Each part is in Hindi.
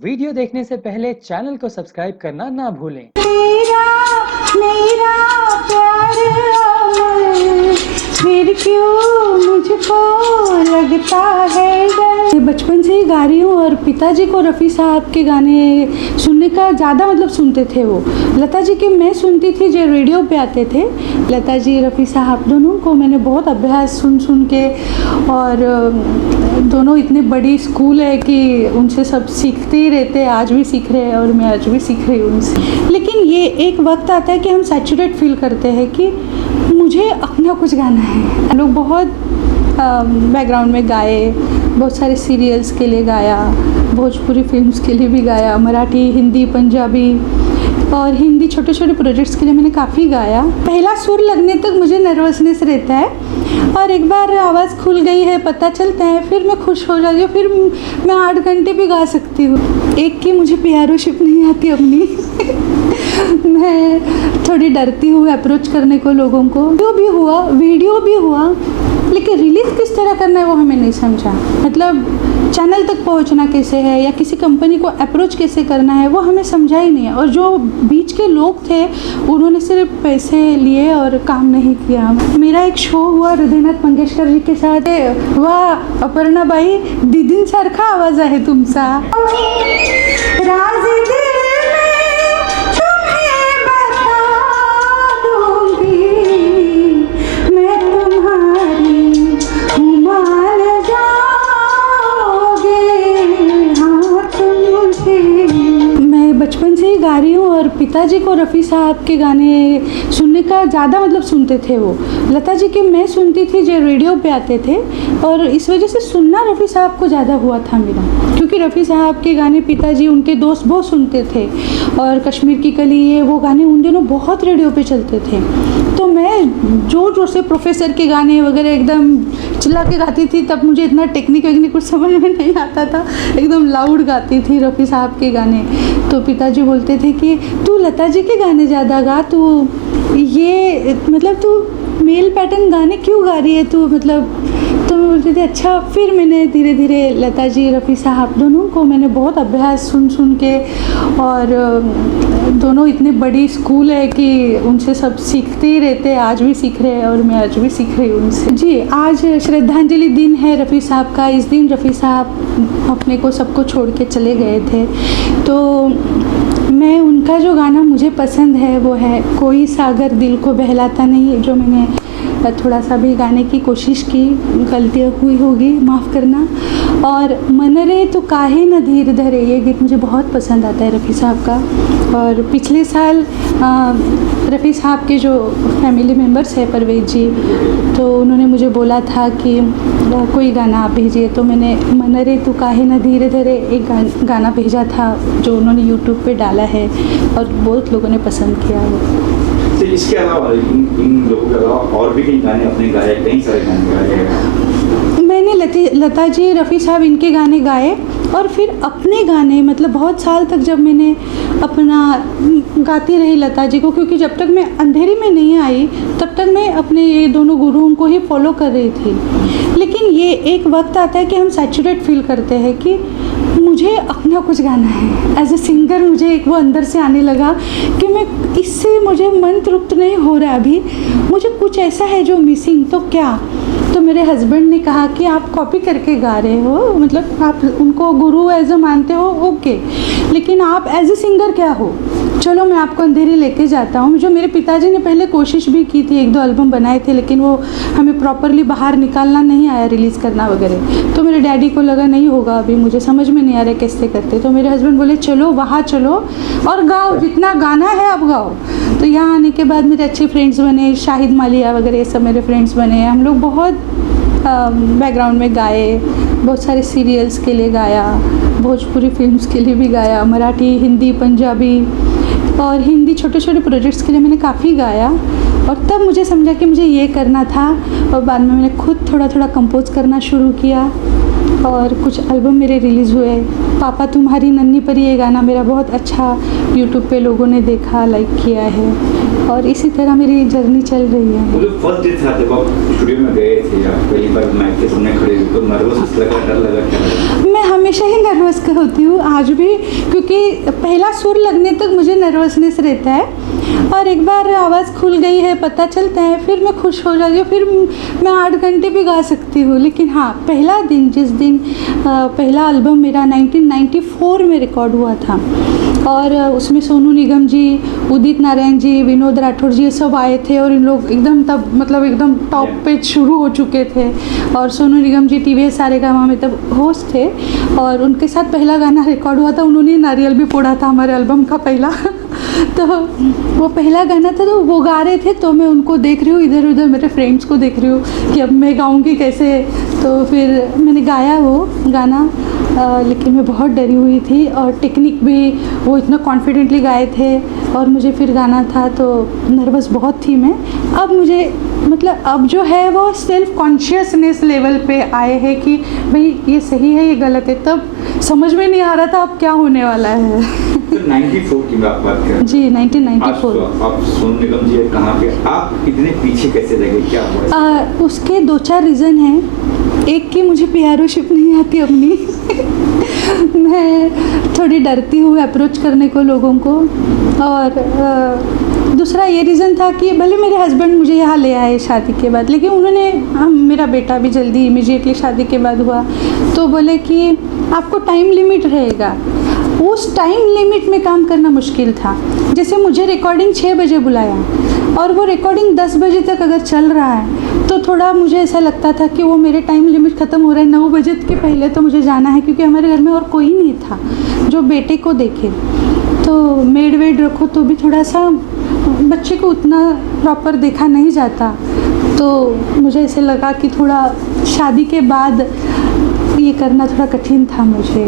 वीडियो देखने से पहले चैनल को सब्सक्राइब करना ना भूलें। मेरा मेरा प्यार अमर, फिर क्यों मुझको लगता है डर। बचपन से ही गा रही हूँ और पिताजी को रफ़ी साहब के गाने सुनने का ज़्यादा सुनते थे वो। लता जी के मैं सुनती थी जो रेडियो पे आते थे। लता जी रफ़ी साहब दोनों को मैंने बहुत अभ्यास सुन के, और दोनों इतने बड़ी स्कूल है कि उनसे सब सीखते ही रहते हैं। आज भी सीख रहे हैं और मैं आज भी सीख रही हूँ उनसे। लेकिन ये एक वक्त आता है कि हम सैचुरेट फील करते हैं कि मुझे अपना कुछ गाना है। हम लोग बहुत बैकग्राउंड में गाए, बहुत सारे सीरियल्स के लिए गाया, भोजपुरी फिल्म्स के लिए भी गाया, मराठी, हिंदी, पंजाबी और हिंदी छोटे छोटे प्रोजेक्ट्स के लिए मैंने काफ़ी गाया। पहला सुर लगने तक मुझे नर्वसनेस रहता है, और एक बार आवाज़ खुल गई है, पता चलता है, फिर मैं खुश हो जाती हूँ। फिर मैं 8 घंटे भी गा सकती हूँ। एक कि मुझे पियारोशिप नहीं आती अपनी मैं थोड़ी डरती हूँ अप्रोच करने को लोगों को। वीडियो भी हुआ, लेकिन रिलीज़ किस तरह करना है वो हमें नहीं समझा। मतलब चैनल तक पहुंचना कैसे है या किसी कंपनी को अप्रोच कैसे करना है वो हमें समझा ही नहीं है। और जो बीच के लोग थे उन्होंने सिर्फ पैसे लिए और काम नहीं किया। मेरा एक शो हुआ हृदयनाथ मंगेशकर जी के साथ। वाह अपर्णा बाई, दीदीन सारखा आवाज आहे तुमचा। राज दिल में तुम्हें बता दूंगी, मैं तुम्हारी हूँ, मान जाओगे हाँ तुम मुझे। मैं बचपन से ही गा रही हूँ और पिताजी को रफ़ी साहब के गाने सुनने का ज़्यादा सुनते थे वो। लता जी के मैं सुनती थी जो रेडियो पे आते थे, और इस वजह से सुनना रफ़ी साहब को ज़्यादा हुआ था मेरा, क्योंकि रफ़ी साहब के गाने पिताजी उनके दोस्त बहुत सुनते थे। और कश्मीर की कली है वो गाने उन दिनों बहुत रेडियो पे चलते थे। तो मैं जोर जोर से प्रोफेसर के गाने वगैरह एकदम चिल्ला के गाती थी। तब मुझे इतना टेक्निक कुछ समझ में नहीं आता था, एकदम लाउड गाती थी रफ़ी साहब के गाने। तो पिताजी बोलते थे कि तू लता जी के गाने ज़्यादा गा, तू ये तू मेल पैटर्न गाने क्यों गा रही है तू, तो मैं बोलती थी अच्छा। फिर मैंने धीरे धीरे लता जी रफ़ी साहब दोनों को मैंने बहुत अभ्यास सुन के, और दोनों इतने बड़ी स्कूल है कि उनसे सब सीखते ही रहते हैं। आज भी सीख रहे हैं और मैं आज भी सीख रही हूँ उनसे। जी, आज श्रद्धांजलि दिन है रफ़ी साहब का। इस दिन रफ़ी साहब अपने को सबको छोड़ के चले गए थे। तो मैं उनका जो गाना मुझे पसंद है वो है कोई सागर दिल को बहलाता नहीं, जो मैंने थोड़ा सा भी गाने की कोशिश की, गलतियाँ हुई होगी, माफ़ करना। और मन रे तो काहे न धीर धरे, ये गीत मुझे बहुत पसंद आता है रफ़ी साहब का। और पिछले साल रफ़ी साहब के जो फैमिली मेम्बर्स हैं परवेज जी, तो उन्होंने मुझे बोला था कि कोई गाना आप भेजिए। तो मैंने मन रे तो काहे न धीर धरे एक गाना भेजा था जो उन्होंने यूट्यूब पे डाला है, और बहुत लोगों ने पसंद किया वो। इसके अलावा इन लोगों के अलावा और भी कई गाने अपने गाए, कई सारे गाने गाए। मैंने लता जी रफ़ी साहब इनके गाने गाए, और फिर अपने गाने बहुत साल तक जब मैंने अपना गाती रही लता जी को, क्योंकि जब तक मैं अंधेरी में नहीं आई तब तक मैं अपने ये दोनों गुरुओं को ही फॉलो कर रही थी। लेकिन ये एक वक्त आता है कि हम सैचुरेट फील करते हैं कि मुझे अपना कुछ गाना है। एज ए सिंगर मुझे एक वो अंदर से आने लगा कि मैं इससे मुझे मन तृप्त नहीं हो रहा, अभी मुझे कुछ ऐसा है जो मिसिंग। तो क्या? तो मेरे हस्बैंड ने कहा कि आप कॉपी करके गा रहे हो, आप उनको गुरु एज ए मानते हो, ओके, लेकिन आप एज ए सिंगर क्या हो? चलो मैं आपको अंधेरी लेके जाता हूँ। जो मेरे पिताजी ने पहले कोशिश भी की थी, 1-2 एल्बम बनाए थे, लेकिन वो हमें प्रॉपरली बाहर निकालना नहीं आया, रिलीज़ करना वगैरह। तो मेरे डैडी को लगा नहीं होगा, अभी मुझे समझ में नहीं आ रहा कैसे करते। तो मेरे हस्बैंड बोले चलो वहाँ चलो और गाओ, जितना गाना है अब गाओ। तो यहाँ आने के बाद मेरे अच्छे फ्रेंड्स बने, शाहिद मालिया वगैरह ये सब मेरे फ्रेंड्स बने। हम लोग बहुत बैकग्राउंड में गाए, बहुत सारे सीरियल्स के लिए गाया, भोजपुरी फिल्म्स के लिए भी गाया, मराठी, हिंदी, पंजाबी और हिंदी छोटे छोटे प्रोजेक्ट्स के लिए मैंने काफ़ी गाया। और तब मुझे समझा कि मुझे ये करना था, और बाद में मैंने खुद थोड़ा थोड़ा कंपोज करना शुरू किया, और कुछ एल्बम मेरे रिलीज़ हुए। पापा तुम्हारी नन्ही परी ये गाना मेरा बहुत अच्छा यूट्यूब पे लोगों ने देखा, लाइक किया है। और इसी तरह मेरी जर्नी चल रही है। वो जो फर्स्ट डे था जब आप स्टूडियो में गए थे या पहली बार माइक के सामने खड़े हुए तो नर्वस लगा, डर लगा, क्या लगा? मैं हमेशा ही नर्वस होती हूँ आज भी, क्योंकि पहला सुर लगने तक मुझे नर्वसनेस रहता है और एक बार आवाज़ खुल गई है पता चलता है फिर मैं खुश हो जाती हूँ, फिर मैं 8 घंटे भी गा सकती हूँ। लेकिन हाँ, पहला दिन जिस दिन पहला एल्बम मेरा 1994 में रिकॉर्ड हुआ था और उसमें सोनू निगम जी, उदित नारायण जी, विनोद राठौर जी ये सब आए थे और इन लोग एकदम तब मतलब एकदम टॉप पे शुरू हो चुके थे और सोनू निगम जी टीवीएस सारेगामा में तब होस्ट थे और उनके साथ पहला गाना रिकॉर्ड हुआ था। उन्होंने नारियल भी फोड़ा था हमारे एल्बम का पहला तो वो पहला गाना था, तो वो गा रहे थे तो मैं उनको देख रही हूँ, इधर उधर मेरे फ्रेंड्स को देख रही हूँ कि अब मैं गाऊँगी कैसे। तो फिर मैंने गाया वो गाना, लेकिन मैं बहुत डरी हुई थी और टेक्निक भी वो इतना कॉन्फिडेंटली गाए थे और मुझे फिर गाना था तो नर्वस बहुत थी मैं। अब मुझे मतलब अब जो है वो सेल्फ कॉन्शियसनेस लेवल पे आए हैं कि भाई ये सही है ये गलत है, तब समझ में नहीं आ रहा था अब क्या होने वाला है। तो 94 की बात कर रहे हैं। जी 1994। आप सोनू निगम जी कहाँ पे, आप इतने पीछे कैसे लगे, क्या हुआ? उसके 2-4 रीज़न हैं। एक कि मुझे PRO-शिप नहीं आती अपनी मैं थोड़ी डरती हूँ अप्रोच करने को लोगों को, और दूसरा ये रीज़न था कि भले मेरे हस्बैंड मुझे यहाँ ले आए शादी के बाद, लेकिन उन्होंने मेरा बेटा भी जल्दी इमीडिएटली शादी के बाद हुआ तो बोले कि आपको टाइम लिमिट रहेगा। उस टाइम लिमिट में काम करना मुश्किल था। जैसे मुझे रिकॉर्डिंग 6 बजे बुलाया और वो रिकॉर्डिंग 10 बजे तक अगर चल रहा है तो थोड़ा मुझे ऐसा लगता था कि वो मेरे टाइम लिमिट ख़त्म हो रहा है, 9 बजे के पहले तो मुझे जाना है, क्योंकि हमारे घर में और कोई नहीं था जो बेटे को देखे। तो मेड वेड रखो तो भी थोड़ा सा बच्चे को उतना प्रॉपर देखा नहीं जाता, तो मुझे ऐसे लगा कि थोड़ा शादी के बाद ये करना थोड़ा कठिन था मुझे।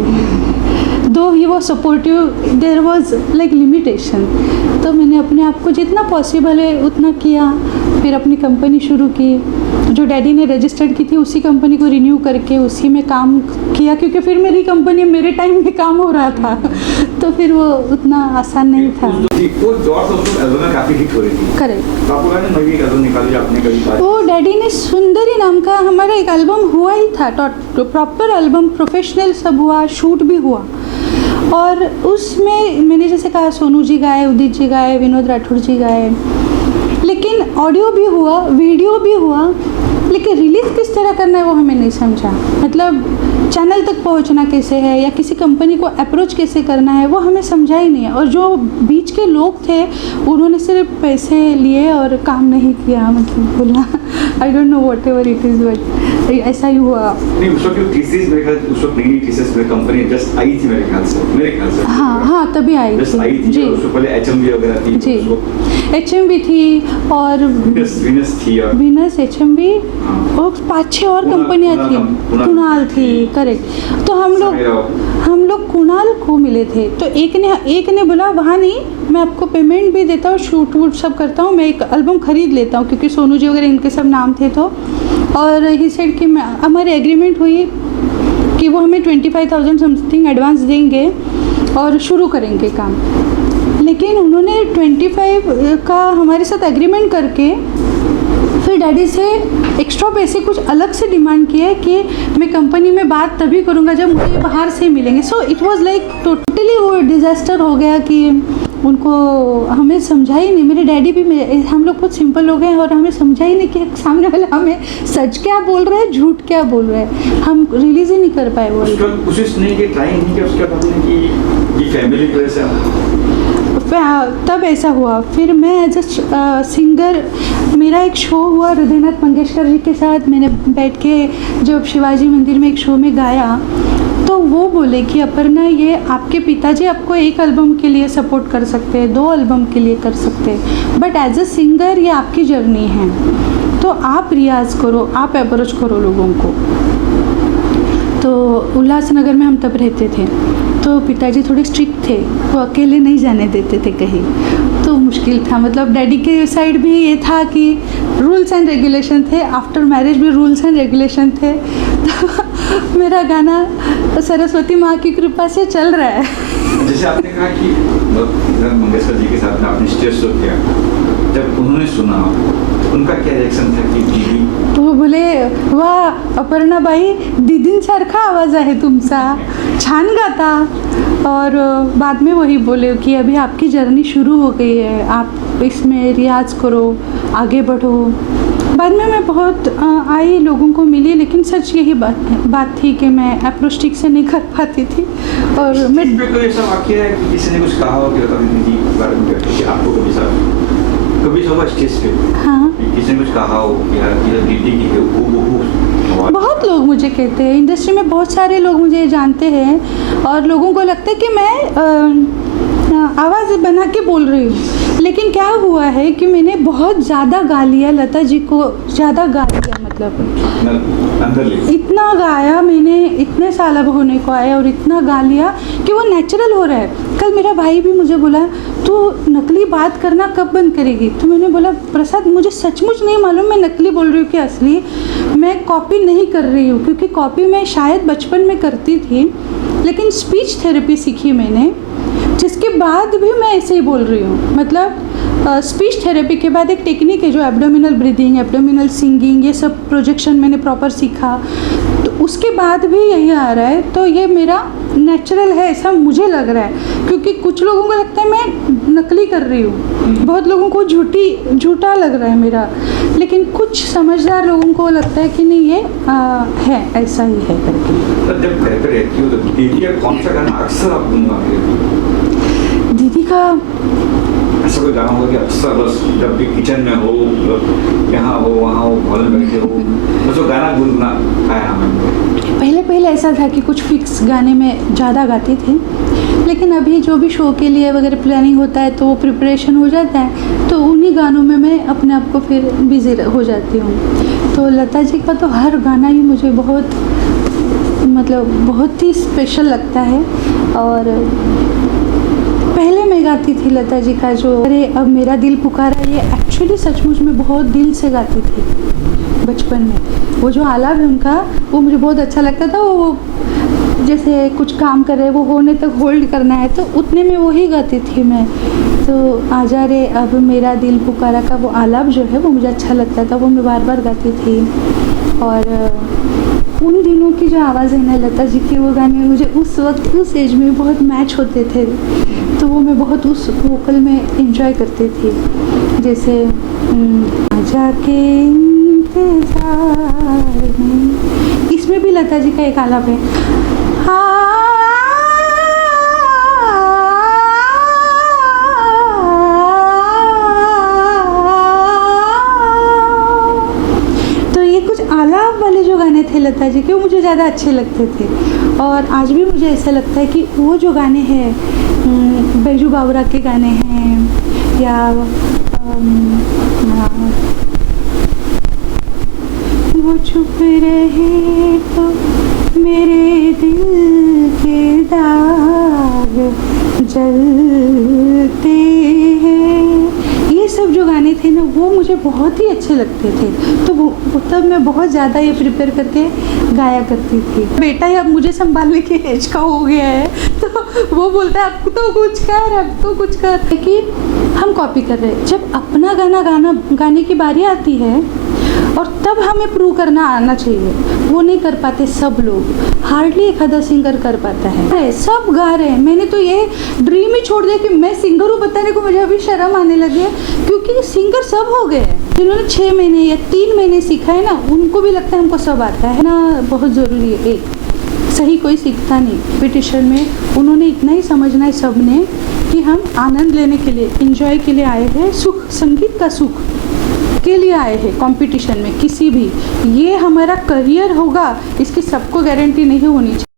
दो ही वो supportive, there was like limitation. तो मैंने अपने आप को जितना पॉसिबल है उतना किया, फिर अपनी कंपनी शुरू की, जो डैडी ने रजिस्टर्ड की थी उसी कंपनी को रिन्यू करके उसी में काम किया, क्योंकि फिर मेरी कंपनी मेरे टाइम में काम हो रहा था तो फिर वो उतना आसान नहीं था। वो दौर तो एल्बम में काफी हिट हो रही थी। करेक्ट। तो आपको कहने नई एल्बम निकाली आपने कभी बात? वो डैडी ने सुंदरी नाम का हमारा एक एल्बम हुआ ही था, प्रॉपर एल्बम, प्रोफेशनल सब हुआ, शूट भी हुआ, और उसमें मैंने जैसे कहा सोनू जी गाए, उदित जी गाए, विनोद राठौर जी गाए, लेकिन ऑडियो भी हुआ, वीडियो भी हुआ, लेकिन रिलीज़ किस तरह करना है वो हमें नहीं समझा। मतलब चैनल तक पहुंचना कैसे है या किसी कंपनी को अप्रोच कैसे करना है वो हमें समझा ही नहीं है। और जो बीच के लोग थे उन्होंने सिर्फ पैसे लिए और काम नहीं किया, मतलब बोला I don't know what ever it is, but ऐसा ही हुआ। नहीं, उस वक्त थीसिस मेरे ख्याल उस वक्त नई थीसिस में कंपनी जस्ट आई थी मेरे ख्याल से। हाँ तभी आई जस्ट आई थी जी। और उससे पहले HMV वगैरह थी जी, HMV थी और वीनस थी और वीनस, HMV और 5-6 और कंपनियाँ थी, कुणाल थी, करेक्ट। तो हम लोग कुणाल को मिले थे, तो एक ने बोला वहाँ नहीं, मैं आपको पेमेंट भी देता हूँ, शूट वूट सब करता हूँ, मैं एक एल्बम ख़रीद लेता हूँ, क्योंकि सोनू जी वगैरह इनके सब नाम थे। तो और ही सेड कि हमारी एग्रीमेंट हुई कि वो हमें 25,000 समथिंग एडवांस देंगे और शुरू करेंगे काम। लेकिन उन्होंने 25 का हमारे साथ एग्रीमेंट करके फिर डैडी से एक्स्ट्रा पैसे कुछ अलग से डिमांड किए कि मैं कंपनी में बात तभी करूँगा जब मुझे बाहर से मिलेंगे। So it was like totally वो डिज़ास्टर हो गया कि उनको हमें समझा ही नहीं। मेरे डैडी भी हम लोग बहुत सिंपल लोग हैं और हमें समझा ही नहीं कि सामने वाला हमें सच क्या बोल रहा है, झूठ क्या बोल रहा है, हम रिलीज़ ही नहीं कर पाए। वो कोशिश नहीं की, ट्राई नहीं की उसके बाद कि फैमिली की वजह से तब ऐसा हुआ। फिर मैं एज अ सिंगर, मेरा एक शो हुआ हृदयनाथ मंगेशकर जी के साथ, मैंने बैठ के जब शिवाजी मंदिर में एक शो में गाया तो वो बोले कि अपर्णा ये आपके पिताजी आपको एक एल्बम के लिए सपोर्ट कर सकते हैं, 2 एल्बम के लिए कर सकते हैं, बट एज अ सिंगर ये आपकी जर्नी है, तो आप रियाज़ करो, आप अप्रोच करो लोगों को। तो उल्लासनगर में हम तब रहते थे, तो पिताजी थोड़े स्ट्रिक्ट थे, वो अकेले नहीं जाने देते थे कहीं, तो मुश्किल था। मतलब डैडी के साइड भी ये था कि रूल्स एंड रेगुलेशन थे, आफ्टर मैरिज भी रूल्स एंड रेगुलेशन थे। तो मेरा गाना सरस्वती माँ की कृपा से चल रहा है। जैसे आपने कहा कि मंगेशकर जी के साथ आपने स्टेज शो किया, जब उन्होंने सुना उनका क्या रिएक्शन था कि दीदी तो वो बोले वाह अपर्णाबाई दीदींसारखा आवाज आहे तुमचा, छान गाता। और बाद में वही बोले कि अभी आपकी जर्नी शुरू हो गई है, आप इसमें रियाज करो, आगे बढ़ो। बाद में मैं बहुत आई लोगों को मिली, लेकिन सच यही बात थी कि मैं अप्रोच ठीक से नहीं कर पाती थी। और मैं इस पे कोई ऐसा वाक्य है कि किसी ने कुछ कहा हो कि लता दीदी के बारे में कि आपको कभी सब स्टेज पे हाँ किसी ने कुछ कहा हो कि यार ये दीदी की है वो बहुत लोग मुझे कहते हैं, इंडस्ट्री में बहुत सारे लोग मुझे जानते हैं और लोगों को लगता है कि मैं आवाज़ बना के बोल रही हूँ। लेकिन क्या हुआ है कि मैंने बहुत ज़्यादा गा लिया, लता जी को ज़्यादा गा लिया, मतलब अंदर ले इतना गाया मैंने, इतने साल अब होने को आया और इतना गा लिया कि वो नेचुरल हो रहा है। कल मेरा भाई भी मुझे बोला तू नकली बात करना कब बंद करेगी? तो मैंने बोला प्रसाद मुझे सचमुच नहीं मालूम मैं नकली बोल रही हूँ कि असली। मैं कॉपी नहीं कर रही हूँ, क्योंकि कॉपी मैं शायद बचपन में करती थी, लेकिन स्पीच थेरेपी सीखी मैंने, जिसके बाद भी मैं ऐसे ही बोल रही हूँ। मतलब स्पीच थेरेपी के बाद एक टेक्निक है जो एब्डोमिनल ब्रीदिंग, एब्डोमिनल सिंगिंग, ये सब प्रोजेक्शन मैंने प्रॉपर सीखा, तो उसके बाद भी यही आ रहा है। तो ये मेरा नेचुरल है ऐसा मुझे लग रहा है, क्योंकि कुछ लोगों को लगता है मैं नकली कर रही हूँ, बहुत लोगों को झूठा लग रहा है मेरा, लेकिन कुछ समझदार लोगों को लगता है कि नहीं ये है, ऐसा ही है करके। तो जब घर पे रहती हो तो दीदी का कौन सा गाना अक्सर आप गुनगुनाती रहती हो? दीदी का ऐसा कोई गाना होगा कि अक्सर बस जब भी किचन में हो, यहाँ हो वहाँ हो, हॉल में बैठे हो, बस वो गाना गुनगुना आया हमें? पहले ऐसा था कि कुछ फिक्स गाने में ज़्यादा गाती थी, लेकिन अभी जो भी शो के लिए वगैरह प्लानिंग होता है तो वो प्रिपरेशन हो जाता है, तो उन्हीं गानों में मैं अपने आप को फिर बिज़ी हो जाती हूँ। तो लता जी का तो हर गाना ही मुझे बहुत बहुत ही स्पेशल लगता है। और पहले मैं गाती थी लता जी का जो अरे अब मेरा दिल पुकारा, ये एक्चुअली सचमुच में बहुत दिल से गाती थी बचपन में। वो जो आलाप है उनका वो मुझे बहुत अच्छा लगता था। वो जैसे कुछ काम कर रहे वो होने तक होल्ड करना है, तो उतने में वही गाती थी मैं। तो आजा रे अब मेरा दिल पुकारा का वो आलाप जो है वो मुझे अच्छा लगता था, वो मैं बार बार गाती थी। और उन दिनों की जो आवाज़ है ना लता जी की, वो गाने मुझे उस वक्त उस एज में बहुत मैच होते थे, तो वो मैं बहुत उस वोकल में एंजॉय करती थी। जैसे आजा के इंतजार में, इसमें भी लता जी का एक आलाप है, तो ये कुछ आलाप वाले जो गाने थे लता जी के वो मुझे ज़्यादा अच्छे लगते थे। और आज भी मुझे ऐसा लगता है कि वो जो गाने हैं बैजू बावरा के गाने हैं या वो चुप रहे तो मेरे दिल के दाग जलते हैं, ये सब जो गाने थे ना वो मुझे बहुत ही अच्छे लगते थे। तो वो तब मैं बहुत ज़्यादा ये प्रिपेयर करके गाया करती थी। बेटा ही अब मुझे संभालने की एज का हो गया है, तो वो बोलता है अब तो कुछ कर, अब तो कुछ कर, कि हम कॉपी कर रहे हैं। जब अपना गाने की बारी आती है और तब हमें प्रूव करना आना चाहिए, वो नहीं कर पाते सब लोग, हार्डली एक आधा सिंगर कर पाता है। सब गा रहे हैं, मैंने तो ये ड्रीम ही छोड़ दिया कि मैं सिंगर हूँ बताने को, मुझे अभी शर्म आने लगी है, क्योंकि सिंगर सब हो गए हैं। जिन्होंने 6 महीने या 3 महीने सीखा है ना, उनको भी लगता है हमको सब आता है ना। बहुत ज़रूरी है, एक सही कोई सीखता नहीं कंपटीशन में, उन्होंने इतना ही समझना है सब ने कि हम आनंद लेने के लिए, इंजॉय के लिए आए हैं, सुख, संगीत का सुख के लिए आए हैं कंपटीशन में। किसी भी ये हमारा करियर होगा इसकी सबको गारंटी नहीं होनी चाहिए।